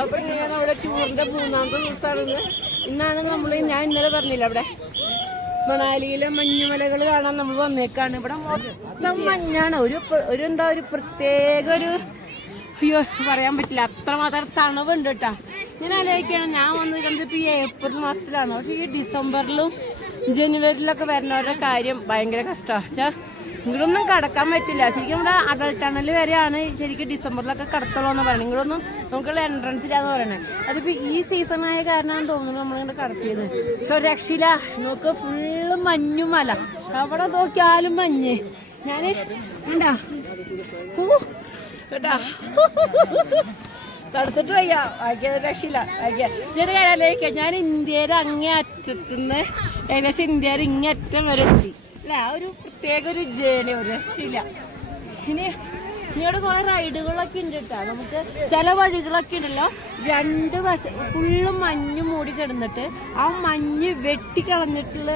അപ്പൊ ഇങ്ങനെയാണ് അവിടെ ടൂറിന്റെ 3-ാമത്തെ ദിവസമാണെന്ന്. ഞാൻ ഇന്നലെ പറഞ്ഞില്ല അവിടെ മണാലിയിലെ മഞ്ഞുമലകൾ കാണാൻ നമ്മൾ വന്നേക്കാണ്. ഇവിടെ മൊത്തം മഞ്ഞാണ്. ഒരു പ്രത്യേക അയ്യോ പറയാൻ പറ്റില്ല, അത്രമാത്രം തണവുണ്ട് കേട്ടാ. ഞാൻ ആലോചിക്കണം, ഞാൻ വന്നിരിക്കുന്നത് ഇപ്പൊ ഈ ഏപ്രിൽ മാസത്തിലാണ്. പക്ഷെ ഈ ഡിസംബറിലും ജനുവരിയിലൊക്കെ വരുന്നവരുടെ കാര്യം ഭയങ്കര കഷ്ടമാണ്. വെച്ചാൽ ഇങ്ങോട്ടൊന്നും കടക്കാൻ പറ്റില്ല. ശരിക്കും ഇവിടെ അടൽ ടണൽ വരെയാണ് ശരിക്കും ഡിസംബറിലൊക്കെ കടത്തുള്ളൂ എന്ന് പറയുന്നത്. ഇങ്ങോട്ടൊന്നും നമുക്കുള്ള എൻട്രൻസ് ഇല്ലാന്ന് പറയണേ. അതിപ്പോ ഈ സീസണായ കാരണമാണ് തോന്നുന്നത് നമ്മളിങ്ങനെ കടത്തിയത്. പക്ഷെ ഒരു രക്ഷയില്ല, നമുക്ക് ഫുള്ള് മഞ്ഞുമല. അവിടെ നോക്കിയാലും മഞ്ഞ്. ഞാന് ഉണ്ടാ കേട്ടാ തടുത്തിട്ട് വയ്യ, വായിക്കാൻ രക്ഷയില്ല. ഞാൻ കാര്യത്തിലേക്ക് ഞാൻ ഇന്ത്യയുടെ അങ്ങേ അറ്റത്തുനിന്ന് ഏകദേശം ഇന്ത്യയുടെ ഇങ്ങേ അറ്റം വരെ എത്തി അല്ല. ഒരു പ്രത്യേക ഒരു ജേണി, ഒരു രക്ഷയില്ല. ഇനിയോട് കുറെ റൈഡുകളൊക്കെ ഉണ്ട് കേട്ടോ. നമുക്ക് ചില വഴികളൊക്കെ ഉണ്ടല്ലോ, 2 വശം ഫുള്ള് മഞ്ഞ് മൂടി കിടന്നിട്ട് ആ മഞ്ഞ് വെട്ടിക്കളഞ്ഞിട്ടുള്ള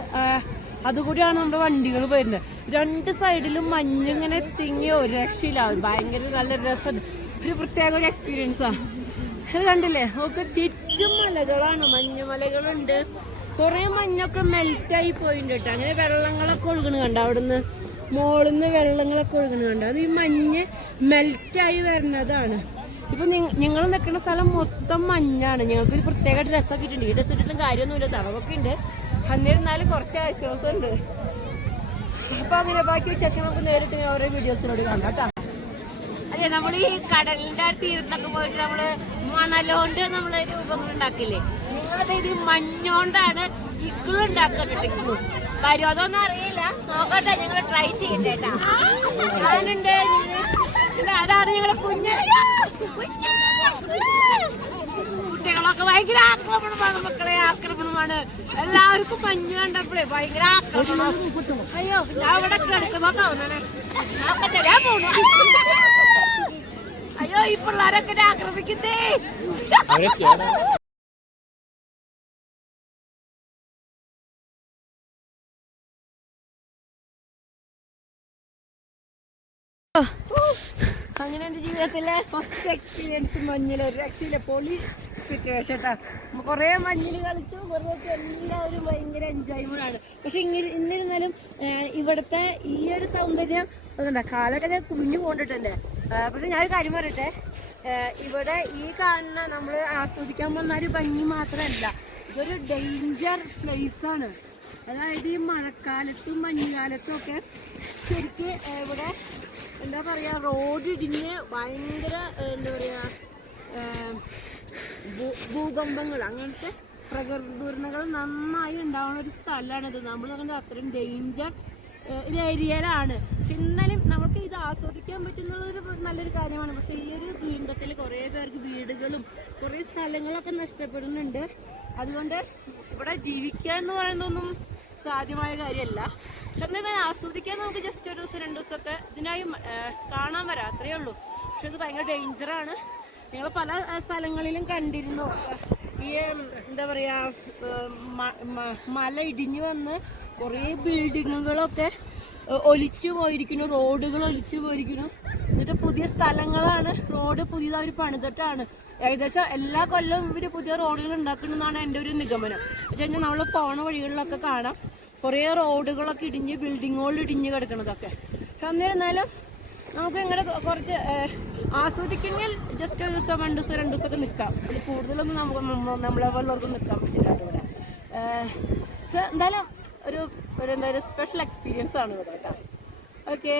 അതുകൂടിയാണ് നമ്മുടെ വണ്ടികൾ വരുന്നത്. 2 സൈഡിലും മഞ്ഞിങ്ങനെ തിങ്ങി ഒരു രക്ഷയില്ല. ഭയങ്കര നല്ല രസം, ഒരു പ്രത്യേക ഒരു എക്സ്പീരിയൻസാണ്. അത് കണ്ടില്ലേ, നമുക്ക് ചുറ്റും മലകളാണ്, മഞ്ഞുമലകളുണ്ട്. കുറെ മഞ്ഞൊക്കെ മെൽറ്റായി പോയിട്ടുണ്ട് കേട്ടോ. അങ്ങനെ വെള്ളങ്ങളൊക്കെ ഒഴുകണ കണ്ട, അവിടുന്ന് മോളിൽ നിന്ന് വെള്ളങ്ങളൊക്കെ ഒഴുകണ കണ്ട. അത് ഈ മഞ്ഞ് മെൽറ്റായി വരുന്നതാണ്. ഇപ്പൊ നിങ്ങൾ നിൽക്കുന്ന സ്ഥലം മൊത്തം മഞ്ഞാണ്. ഞങ്ങൾക്കൊരു പ്രത്യേക ഡ്രസ്സൊക്കെ ഇട്ടുണ്ട്. ഈ ഡ്രസ്സ് ഇട്ടിട്ടും കാര്യമൊന്നുമില്ല, തളവൊക്കെ ഉണ്ട്. എന്നിരുന്നാലും കുറച്ച് ആശ്വാസമുണ്ട്. അപ്പൊ അങ്ങനെ ബാക്കി വിശേഷം നമുക്ക് നേരിട്ട് ഓരോ വീഡിയോസിനോട് കാണാം കേട്ടോ. അതെ, നമ്മൾ ഈ കടലിന്റെ തീരത്തൊക്കെ പോയിട്ട് നമ്മള് മണലോണ്ട് നമ്മള് രൂപങ്ങൾ ഉണ്ടാക്കില്ലേ, നിങ്ങളത് ഇത് മഞ്ഞോണ്ടാണ് ഇക്കിളും ഉണ്ടാക്കുന്നുണ്ട്. ഇക്കിളും കാര്യം അതൊന്നും അറിയില്ല, നോക്കട്ടെ, ഞങ്ങൾ ട്രൈ ചെയ്യണ്ടേട്ടാ. ഞാനുണ്ട്, അതാണ് ഞങ്ങളെ കുട്ടികളൊക്കെ ഭയങ്കര ആക്രമണമാണ്. മക്കളെ ആക്രമണമാണ്. എല്ലാവർക്കും മഞ്ഞ് കണ്ടപ്പോഴേ ഭയങ്കര ആക്രമണം. അയ്യോ, ഞാൻ ഇവിടെ കിടക്കുന്നൊക്കെ നോക്കട്ടെ, ഞാൻ പോണു. അയ്യോ, ഈ പിള്ളേരൊക്കെ ആക്രമിക്കുന്നേ. അങ്ങനെ എന്റെ ജീവിതത്തിലെ ഫസ്റ്റ് എക്സ്പീരിയൻസ് മഞ്ഞിൽ ഒരു രക്ഷയില്ല, പൊളി സിറ്റുവേഷൻ കേട്ടാ. കുറെ മഞ്ഞിൽ കളിച്ചു, വെറുതെ എല്ലാവരും ഭയങ്കര എൻജോയ്മെന്റ് ആണ്. പക്ഷെ എന്നിരുന്നാലും ഇവിടുത്തെ ഈ ഒരു സൗന്ദര്യം അതുകൊണ്ടാ കാലൊക്കെ കുഞ്ഞു പോണ്ടിട്ടല്ലേ. പക്ഷെ ഞാനൊരു കാര്യം പറയട്ടെ, ഇവിടെ ഈ കാണുന്ന നമ്മൾ ആസ്വദിക്കാൻ പോകുന്ന ഒരു ഭംഗി മാത്രമല്ല, ഇതൊരു ഡേഞ്ചർ പ്ലേസ് ആണ്. അതായത് ഈ മഴക്കാലത്തും മഞ്ഞുകാലത്തും ഒക്കെ ശരിക്ക് ഇവിടെ എന്താ പറയാ, റോഡ് ഇടിഞ്ഞ് ഭയങ്കര എന്താ പറയാ ഭൂകമ്പങ്ങൾ അങ്ങനത്തെ പ്രകൃതി ദുരന്തങ്ങൾ നന്നായി ഉണ്ടാവുന്ന ഒരു സ്ഥലമാണിത്. നമ്മൾ പറയുന്നത് അത്രയും ഡേഞ്ചർ ഒരു ഏരിയയിലാണ്. പക്ഷെ എന്നാലും നമുക്ക് ഇത് ആസ്വദിക്കാൻ പറ്റുന്നതൊരു നല്ലൊരു കാര്യമാണ്. പക്ഷെ ഈ ഒരു ദുരന്തത്തിൽ കുറേ പേർക്ക് വീടുകളും കുറേ സ്ഥലങ്ങളൊക്കെ നഷ്ടപ്പെടുന്നുണ്ട്. അതുകൊണ്ട് ഇവിടെ ജീവിക്കുക എന്ന് പറയുന്നതൊന്നും സാധ്യമായ കാര്യമല്ല. പക്ഷെ എന്നാൽ ആസ്വദിക്കാൻ നമുക്ക് ജസ്റ്റ് 1 ദിവസം 2 ദിവസമൊക്കെ ഇതിനായി കാണാൻ വരാം, അത്രയേ ഉള്ളൂ. പക്ഷെ ഇത് ഭയങ്കര ഡേഞ്ചറാണ്. ഞങ്ങൾ പല സ്ഥലങ്ങളിലും കണ്ടിരുന്നു ഈ എന്താ പറയാ മല ഇടിഞ്ഞു വന്ന് കുറേ ബിൽഡിങ്ങുകളൊക്കെ ഒലിച്ചു പോയിരിക്കുന്നു, റോഡുകൾ ഒലിച്ചു പോയിരിക്കുന്നു. എന്നിട്ട് പുതിയ സ്ഥലങ്ങളാണ്, റോഡ് പുതിയതായി പണിതിട്ടാണ്. ഏകദേശം എല്ലാ കൊല്ലവും ഇവര് പുതിയ റോഡുകൾ ഉണ്ടാക്കണമെന്നാണ് എൻ്റെ ഒരു നിഗമനം. പക്ഷെ കഴിഞ്ഞാൽ നമ്മൾ പോണ വഴികളിലൊക്കെ കാണാം കുറേ റോഡുകളൊക്കെ ഇടിഞ്ഞ് ബിൽഡിങ്ങുകൾ ഇടിഞ്ഞ് കിടക്കുന്നതൊക്കെ. എന്നിരുന്നാലും നമുക്ക് ഇങ്ങനെ കുറച്ച് ആസ്വദിക്കുമെങ്കിൽ ജസ്റ്റ് 1 ദിവസം 2 ദിവസം 2 ദിവസമൊക്കെ നിൽക്കാം. അതിൽ കൂടുതലൊന്നും നമ്മളെ പോലുള്ളവർക്കും നിൽക്കാൻ പറ്റില്ല ഇവിടെ. എന്തായാലും ഒരു എന്തായാലും സ്പെഷ്യൽ എക്സ്പീരിയൻസ് ആണ് ഇവിടെ കേട്ടോ. ഓക്കെ.